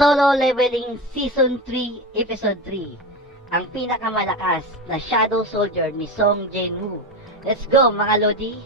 Solo Leveling Season 3, Episode 3. Ang pinakamalakas na Shadow Soldier ni Song Jae-woo. Let's go mga Lodi!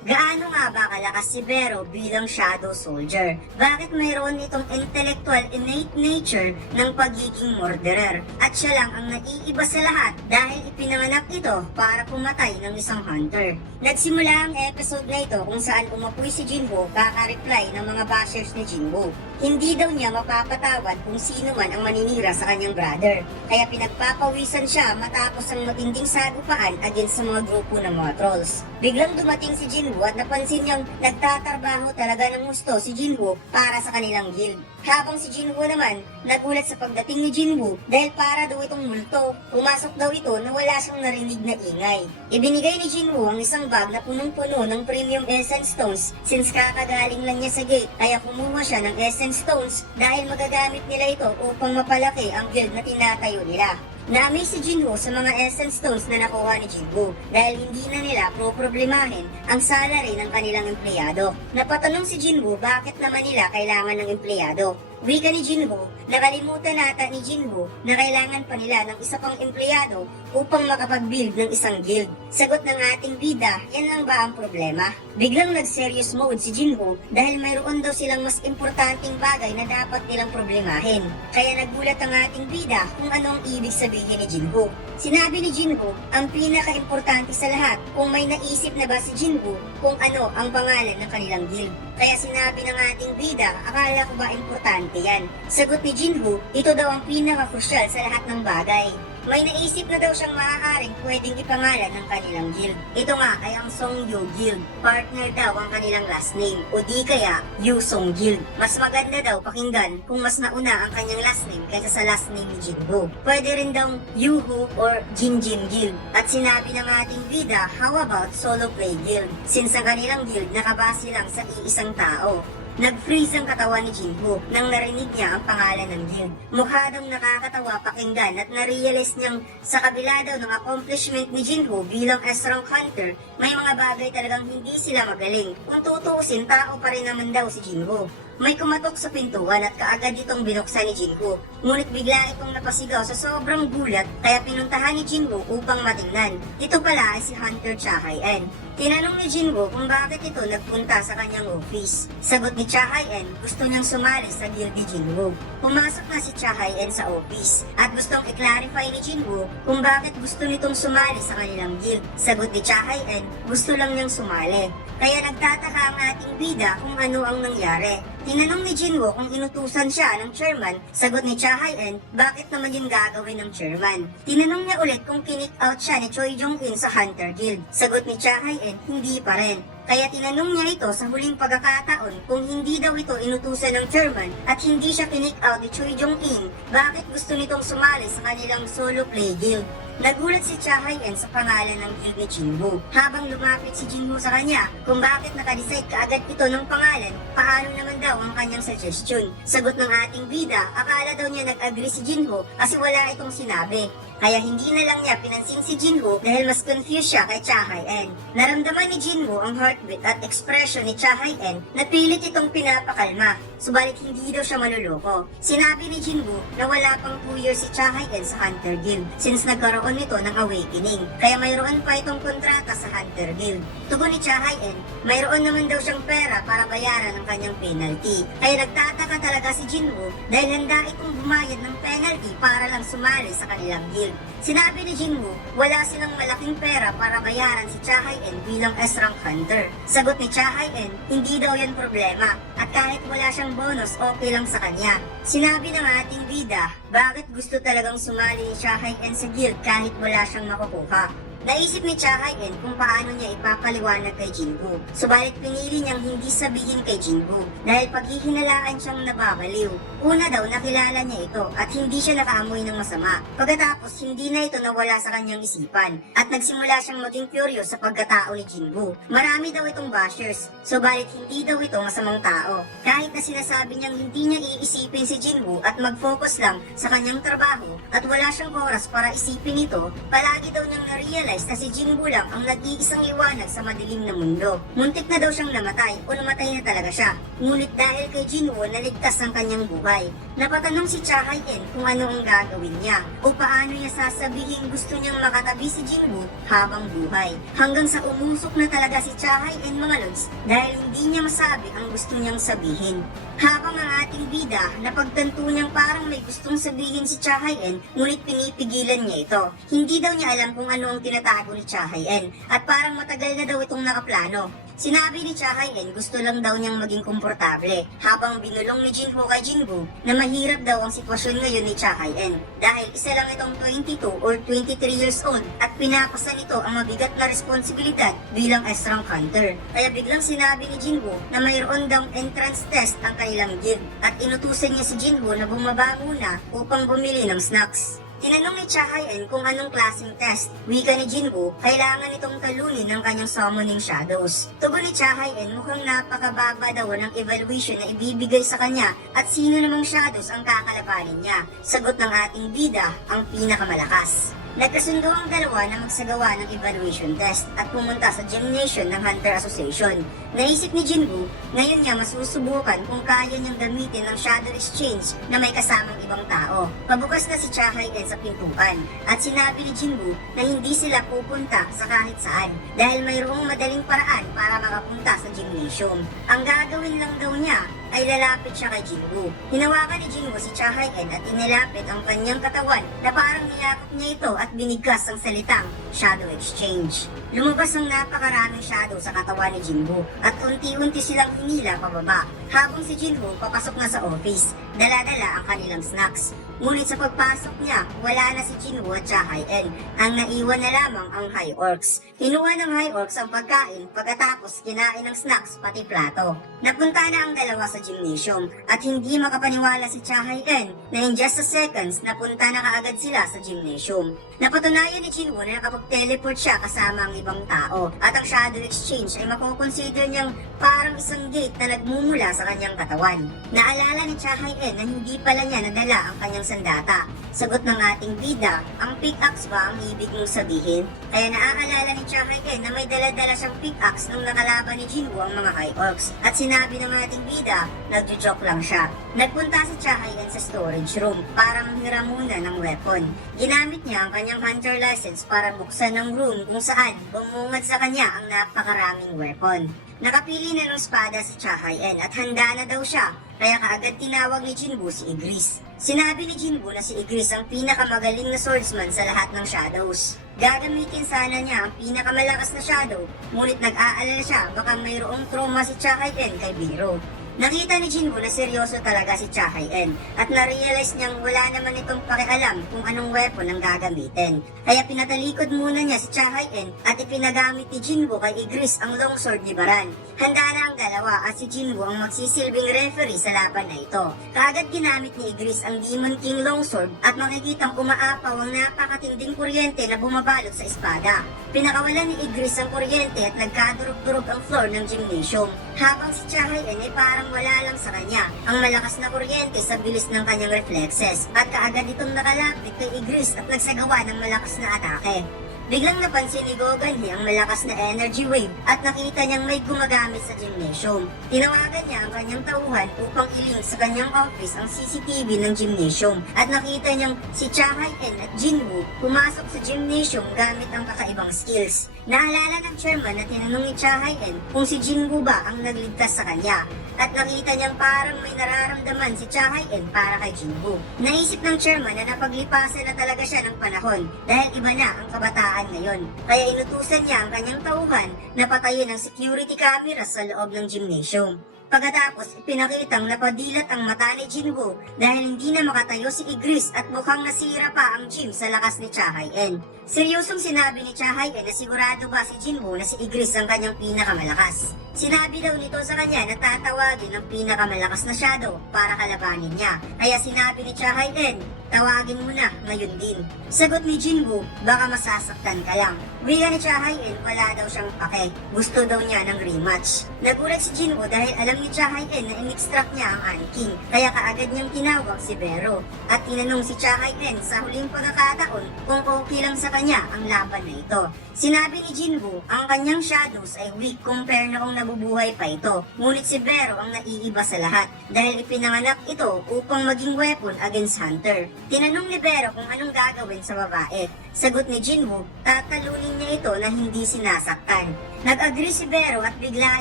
Gaano nga ba kalakas si Vero bilang Shadow Soldier? Bakit mayroon itong intellectual innate nature ng pagiging murderer? At siya lang ang naiiba sa lahat dahil ipinanganak ito para pumatay ng isang hunter. Nagsimula ang episode na ito kung saan umapoy si Jinwoo kaka-reply ng mga bashers ni Jinwoo. Hindi daw niya mapapatawad kung sino man ang maninira sa kanyang brother. Kaya pinagpapawisan siya matapos ang matinding sagupaan against sa mga grupo ng mga trolls. Biglang dumating si Jinwoo at napansin niyang nagtatrabaho talaga ng gusto si Jinwoo para sa kanilang guild. Habang si Jinwoo naman, nagulat sa pagdating ni Jinwoo dahil para daw itong multo. Pumasok daw ito na wala siyang narinig na ingay. Ibinigay ni Jinwoo ang isang bag na punong-puno ng premium essence stones since kakagaling lang niya sa gate, kaya kumuha siya ng essence stones dahil magagamit nila ito upang mapalaki ang guild na tinatayo nila. Na-amaze si Jinwoo sa mga essence stones na nakuha ni Jinwoo dahil hindi na nila problemahin ang salary ng kanilang empleyado. Napatanong si Jinwoo bakit naman nila kailangan ng empleyado. Wika ni Jinwoo, nakalimutan nata ni Jinwoo na kailangan pa nila ng isa pang empleyado upang makapag-build ng isang guild. Sagot ng ating bida, yan lang ba ang problema? Biglang nag-serious mode si Jinwoo dahil mayroon daw silang mas importanteng bagay na dapat nilang problemahin. Kaya nagulat ang ating bida kung ano ang ibig sabihin ni Jinwoo. Sinabi ni Jinwoo, ang pinaka-importante sa lahat kung may naisip na ba si Jinwoo kung ano ang pangalan ng kanilang guild. Kaya sinabi ng ating bida, akala ko ba importante yan? Sagot ni Jinwoo, ito daw ang pinaka-crucial sa lahat ng bagay. May naisip na daw siyang maaaring pwedeng ipangalan ng kanilang guild. Ito nga ay ang Songyo Guild. Partner daw ang kanilang last name o di kaya Yusong Guild. Mas maganda daw pakinggan kung mas nauna ang kanyang last name kaysa sa last name ni Jinwoo. Pwede rin daw Yuhu or Jinjin Guild. At sinabi ng ating bida, how about Solo Play Guild? Since ang kanilang guild nakabase lang sa iisang tao. Nag-freeze ang katawan ni Jinwoo nang narinig niya ang pangalan ng guild. Mukha daw nakakatawa pakinggan at narealize niyang sa kabila daw ng accomplishment ni Jinwoo bilang S-rank hunter, may mga bagay talagang hindi sila magaling. Kung tutuusin, tao pa rin naman daw si Jinwoo. May kumatok sa pintuan at kaagad itong binuksan ni Jinwoo. Ngunit bigla itong napasigaw sa sobrang gulat kaya pinuntahan ni Jinwoo upang matingnan. Ito pala ay si Hunter Cha Hae-en. Tinanong ni Jinwoo kung bakit ito nagpunta sa kanyang office. Sagot ni Cha Hae-en, gusto niyang sumali sa guild ni Jinwoo. Pumasok na si Cha Hae-en sa office at gustong i-clarify ni Jinwoo kung bakit gusto nitong sumali sa kanilang guild. Sagot ni Cha Hae-en, gusto lang niyang sumali. Kaya nagtataka ang ating bida kung ano ang nangyari. Tinanong ni Jinwoo kung inutusan siya ng chairman. Sagot ni Cha Hae-en, bakit naman yung gagawin ng chairman? Tinanong niya ulit kung kick out siya ni Choi Jong-in sa Hunter Guild. Sagot ni Cha Hae-en, hindi pa rin. Kaya tinanong niya ito sa huling pagkakataon kung hindi daw ito inutusan ng chairman at hindi siya kick out ni Choi Jong-in, bakit gusto nitong sumali sa kanilang solo play guild. Nagulat si Cha Hae-en sa pangalan ng guild ni Jinwoo. Habang lumapit si Jinwoo sa kanya kung bakit nakadecide kaagad ito ng pangalan, paano naman daw ang kanyang suggestion. Sagot ng ating bida, akala daw niya nag-agree si Jinwoo kasi wala itong sinabi. Kaya hindi na lang niya pinansin si Jinwoo dahil mas confused siya kay Cha Hae-en. Naramdaman ni Jinwoo ang heartbeat at expression ni Cha Hae-en na pilit itong pinapakalma. Subalit hindi daw siya maluloko. Sinabi ni Jinwoo na wala pang 2 years si Cha Hae-en sa Hunter Guild since nagkaroon nito ng awakening. Kaya mayroon pa itong kontrata sa Hunter Guild. Tugon ni Cha Hae-en, mayroon naman daw siyang pera para bayaran ang kanyang penalty. Kaya nagtataka talaga si Jinwoo dahil handa itong bumayad ng penalty para lang sumali sa kanilang guild. Sinabi ni Jinwoo, wala silang malaking pera para bayaran si Cha Hae-en bilang S-rank hunter. Sagot ni Cha Hae-en, hindi daw yan problema. At kahit wala siyang bonus, okay lang sa kanya. Sinabi ng ating bida, bakit gusto talagang sumali ni Cha Hae-en sa guild kahit wala siyang makukuha. Naisip ni Cha Hae-en kung paano niya ipapaliwanag kay Jinwoo. Subalit pinili niyang hindi sabihin kay Jinwoo dahil paghihinalaan siyang nababaliw. Una daw nakilala niya ito at hindi siya nakaamoy ng masama. Pagkatapos hindi na ito nawala sa kanyang isipan at nagsimula siyang maging curious sa pagkatao ni Jinwoo. Marami daw itong bashers, subalit hindi daw ito masamang tao. Kahit na sinasabi niyang hindi niya iisipin si Jinwoo at mag-focus lang sa kanyang trabaho at wala siyang oras para isipin ito, palagi daw niyang na-realize na si Jinwoo lang ang nag-iisang liwanag sa madilim na mundo. Muntik na daw siyang namatay o namatay na talaga siya. Ngunit dahil kay Jinwoo naligtas ang kanyang buhay. buhay. Napatanong si Chahayen kung ano ang gagawin niya o paano niya sasabihin gusto niyang makatabi si Jinwoo habang buhay. Hanggang sa umusok na talaga si Chahayen mga lods dahil hindi niya masabi ang gusto niyang sabihin. Habang ang ating bida, napagtanto niyang parang may gustong sabihin si Chahayen ngunit pinipigilan niya ito. Hindi daw niya alam kung ano ang tinatago ni Chahayen at parang matagal na daw itong nakaplano. Sinabi ni Chahayen gusto lang daw niyang maging komportable habang binulong ni Jinwoo kay Jinwoo na mahirap daw ang sitwasyon ngayon ni Chahayen dahil isa lang itong 22 or 23 years old at pinapasa nito ang mabigat na responsibilidad bilang strong hunter. Kaya biglang sinabi ni Jinwoo na mayroon daw entrance test ang kanilang guild at inutusan niya si Jinwoo na bumaba muna upang bumili ng snacks. Tinanong ni Chahayen kung anong klaseng test. Wika ni Jinwoo, kailangan itong talunin ng kanyang summoning shadows. Tugon ni Chahayen, mukhang napakababa daw ng evaluation na ibibigay sa kanya at sino namang shadows ang kakalabanin niya. Sagot ng ating bida, ang pinakamalakas. Nagkasundo ang dalawa na magsagawa ng evaluation test at pumunta sa gymnasium ng Hunter Association. Naisip ni Jinwoo, ngayon niya masusubukan kung kaya niyang gamitin ang Shadow Exchange na may kasamang ibang tao. Pabukas na si Chahayen sa pintuan at sinabi ni Jinwoo na hindi sila pupunta sa kahit saan dahil mayroong madaling paraan para makapunta sa gymnasium. Ang gagawin lang daw niya ay lalapit siya kay Jinwoo. Hinawakan ni Jinwoo si Chahayen at inilapit ang kanyang katawan na parang niyakap niya ito at binigkas ang salitang Shadow Exchange. Lumabas ang napakaraming shadow sa katawan ni Jinwoo at unti-unti silang hinila pababa habang si Jinwoo papasok na sa office. Dala-dala ang kanilang snacks. Ngunit sa pagpasok niya, wala na si Jinwoo at Chahayen. Ang naiwan na lamang ang High Orcs. Kinuha ng High Orcs ang pagkain pagkatapos kinain ng snacks pati plato. Napunta na ang dalawa sa gymnasium at hindi makapaniwala si Chahayen na in just a seconds napunta na kaagad sila sa gymnasium. Napatunayan ni Jinwoo na nakapag-teleport siya kasama ang ibang tao at ang Shadow Exchange ay makukonsider niyang parang isang gate na nagmumula sa kanyang katawan. Naalala ni Chahayen na hindi pala niya nadala ang kanyang sandata. Sagot ng ating bida, ang pickaxe ba ang ibig mong sabihin? Kaya naaalala ni Chahayen na may dala-dala siyang pickaxe nung nakalaban ni Jinwoo ang mga High Orcs at sinabi ng ating bida, nagjo-joke lang siya. Nagpunta si Chahayen sa storage room para manghiram muna ng weapon. Ginamit niya ang kanyang hunter license para buksan ang room kung saan bumungad sa kanya ang napakaraming weapon. Nakapili na ng espada si Chahayen at handa na daw siya, kaya kaagad tinawag ni Jinwoo si Igris. Sinabi ni Jinwoo na si Igris ang pinakamagaling na swordsman sa lahat ng shadows. Gagamitin sana niya ang pinakamalakas na shadow, ngunit nag-aalala siya baka mayroong trauma si Chahayen kay Biro. Nakita ni Jinwoo na seryoso talaga si Chahayen at na-realize niyang wala naman itong pakialam kung anong weapon ang gagamitin. Kaya pinatalikod muna niya si Chahayen at ipinagamit ni Jinwoo kay Igris ang longsword ni Baran. Handa na ang dalawa at si Jinwoo ang magsisilbing referee sa laban na ito. Kaagad ginamit ni Igris ang Demon King longsword at makikitang umaapaw ang napakatinding kuryente na bumabalot sa espada. Pinakawalan ni Igris ang kuryente at nagkadurog-durog ang floor ng gymnasium. Habang si Chahayen ay parang wala lang sa kanya ang malakas na kuryente sa bilis ng kanyang reflexes at kaagad itong nakalapit kay Igris at nagsagawa ng malakas na atake. Biglang napansin ni Goganhe ang malakas na energy wave at nakita niyang may gumagamit sa gymnasium. Tinawagan niya ang kanyang tauhan upang ilink sa kanyang office ang CCTV ng gymnasium at nakita niyang si Chahayen at Jinwoo pumasok sa gymnasium gamit ang kakaibang skills. Naalala ng chairman na tinanong ni Chahayen kung si Jinwoo ba ang nagligtas sa kanya at nakita niyang parang may nararamdaman si Chahayen para kay Jinwoo. Naisip ng chairman na napaglipasan na talaga siya ng panahon dahil iba na ang kabataan ngayon. Kaya inutusan niya ang kanyang tauhan na patayin ang security camera sa loob ng gymnasium. Pagkatapos, ipinakitang napadilat ang mata ni Jinwoo dahil hindi na makatayo si Igris at mukhang nasira pa ang gym sa lakas ni Chahayen. Seryosong sinabi ni Chahayen na sigurado ba si Jinwoo na si Igris ang kanyang pinakamalakas. Sinabi daw nito sa kanya na tatawagin ang pinakamalakas na shadow para kalabanin niya. Kaya sinabi ni Chahayen, tawagin mo na ngayon din. Sagot ni Jinwoo, baka masasaktan ka lang. Wika ni Chahayen, wala daw siyang pake. Gusto daw niya ng rematch. Nagulat si Jinwoo dahil alam ni Cha-Hae-en na in-extract niya ang Anking, kaya kaagad niyang tinawag si Vero. At tinanong si Cha-Hae-en sa huling pagkakataon kung okay lang sa kanya ang laban na ito. Sinabi ni Jinwoo, ang kanyang shadows ay weak compare noong nabubuhay pa ito. Ngunit si Vero ang naiiba sa lahat dahil ipinanganak ito upang maging weapon against Hunter. Tinanong ni Vero kung anong gagawin sa babae. Sagot ni Jinwoo, tatalunin niya ito na hindi sinasaktan. Nag-agree si Vero at bigla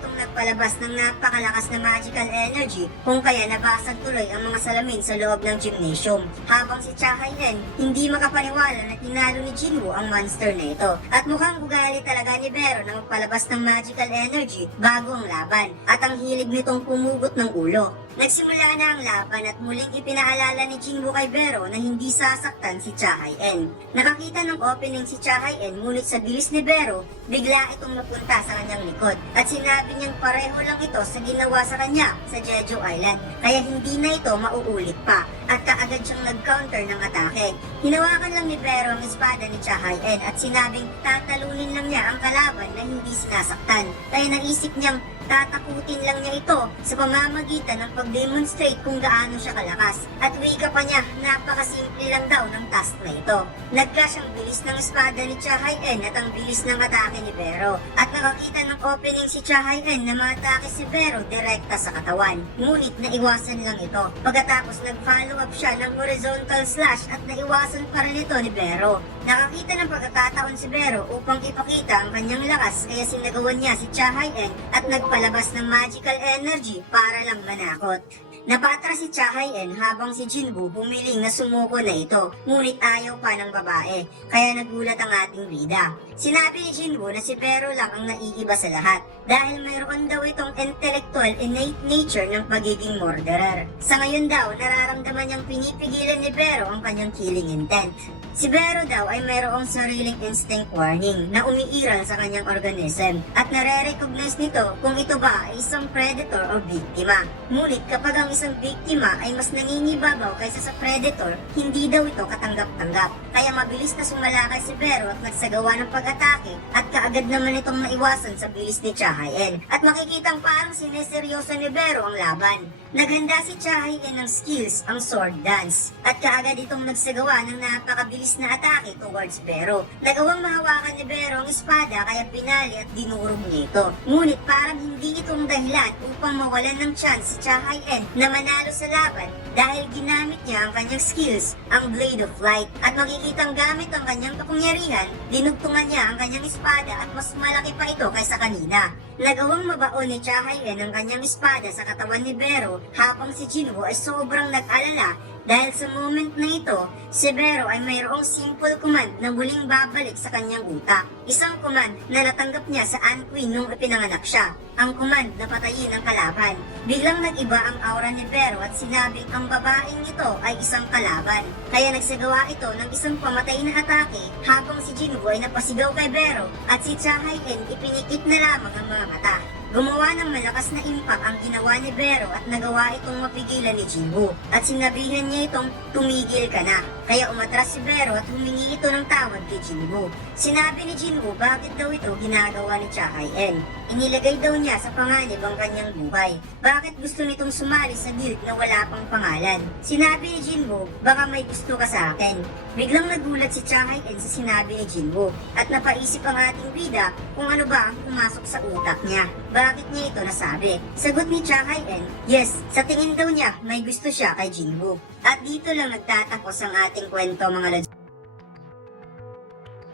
itong nagpalabas ng napakalakas na magical energy kung kaya nabasag tuloy ang mga salamin sa loob ng gymnasium. Habang si Cha-Hae-en hindi makapaniwala na tinalo ni Jinwoo ang monster na ito. At mukhang ugali talaga ni Vero na magpalabas ng magical energy bago ang laban at ang hilig nitong pumugot ng ulo. Nagsimula na ang laban at muling ipinaalala ni Jinwoo kay Vero na hindi sasaktan si Cha-Hae-en. Nakakita ng opening si Cha-Hae-en ngunit sa bilis ni Vero, bigla itong napunta sa kanyang likod at sinabi niyang pareho lang ito sa ginawa sa kanya sa Jeju Island kaya hindi na ito mauulit pa at kaagad siyang nag-counter ng atake. Hinawakan lang ni Vero ang espada ni Cha-Hae-en at sinabing tatalunin lang niya ang kalaban na hindi sinasaktan kaya naisip niyang tatakutin lang niya ito sa pamamagitan ng pag-demonstrate kung gaano siya kalakas. At wika pa niya, napakasimple lang daw ng task na ito. Nag-clash ang bilis ng espada ni Cha-Hae-en at ang bilis ng atake ni Vero. At nakakita ng opening si Cha-Hae-en na matake si Vero direkta sa katawan. Ngunit naiwasan lang ito. Pagkatapos nag-follow up siya ng horizontal slash at naiwasan pa rin ito ni Vero. Nakakita ng pagkakataon si Vero upang ipakita ang kanyang lakas kaya sinagawan niya si Cha-Hae-en at nagpalabas ng magical energy para lang manakot. Napatra si Cha-Hae-en habang si Jinwoo bumiling na sumuko na ito, ngunit ayaw pa ng babae, kaya nagulat ang ating bida. Sinabi ni Jinwoo na si Vero lang ang naiiba sa lahat dahil mayroon daw itong intellectual innate nature ng pagiging murderer. Sa ngayon daw, nararamdaman niyang pinipigilan ni Vero ang kanyang killing intent. Si Vero daw ay mayroong sariling instinct warning na umiiral sa kanyang organism at nare-recognize nito kung ito ba ay isang predator o biktima. Ngunit kapag ang isang biktima ay mas nangingibabaw kaysa sa predator, hindi daw ito katanggap-tanggap. Kaya mabilis na sumalakay si Vero at nagsagawa ng pag-atake at kaagad naman itong naiwasan sa bilis ni Cha-Hae-en. At makikitang parang sineseryoso ni Vero ang laban. Naghanda si Cha-Hae-en ng skills, ang sword dance, at kaagad itong nagsagawa ng napakabilis na atake towards Vero. Nagawang mahawakan ni Vero ang espada kaya pinali at dinurog niya ito. Ngunit parang hindi itong dahilan upang mawalan ng chance si Cha-Hae-en na manalo sa laban dahil ginamit niya ang kanyang skills, ang Blade of Light, at makikitang gamit ang kanyang kapangyarihan, dinugtungan niya ang kanyang espada at mas malaki pa ito kaysa kanina. Nagawang mabaon ni Cha-Hae-en ang kanyang espada sa katawan ni Vero habang si Jinwoo ay sobrang nag-alala dahil sa moment na ito, si Vero ay mayroong simple command na muling babalik sa kanyang utak. Isang command na natanggap niya sa Ant Queen nung ipinanganak siya. Ang command na patayin ang kalaban. Biglang nag-iba ang aura ni Vero at sinabing ang babaeng ito ay isang kalaban. Kaya nagsagawa ito ng isang pamatay na atake habang si Jinwoo ay napasigaw kay Vero at si Cha-Hae-en ipinikit na lamang ang mga mata. Gumawa ng malakas na impact ang ginawa ni Vero at nagawa itong mapigilan ni Jinwoo. At sinabihan niya itong tumigil ka na. Kaya umatras si Vero at humingi ito ng tawad kay Jinwoo. Sinabi ni Jinwoo bakit daw ito ginagawa ni Cha-Hae-en. Inilagay daw niya sa panganib ang kanyang buhay. Bakit gusto nitong sumali sa guild na wala pang pangalan? Sinabi ni Jinwoo, baka may gusto ka sa akin. Biglang nagulat si Cha-Hae-en sa sinabi ni Jinwoo at napaisip ang ating bida kung ano ba ang pumasok sa utak niya. Bakit niya ito nasabi? Sagot ni Cha-Hae-en, yes, sa tingin daw niya may gusto siya kay Jinwoo. At dito lang nagtatapos ang ating kwento mga lods.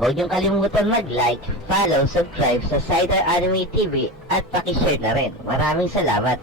Huwag niyong kalimutan mag-like, follow, subscribe sa Cider Anime TV at pakishare na rin. Maraming salamat!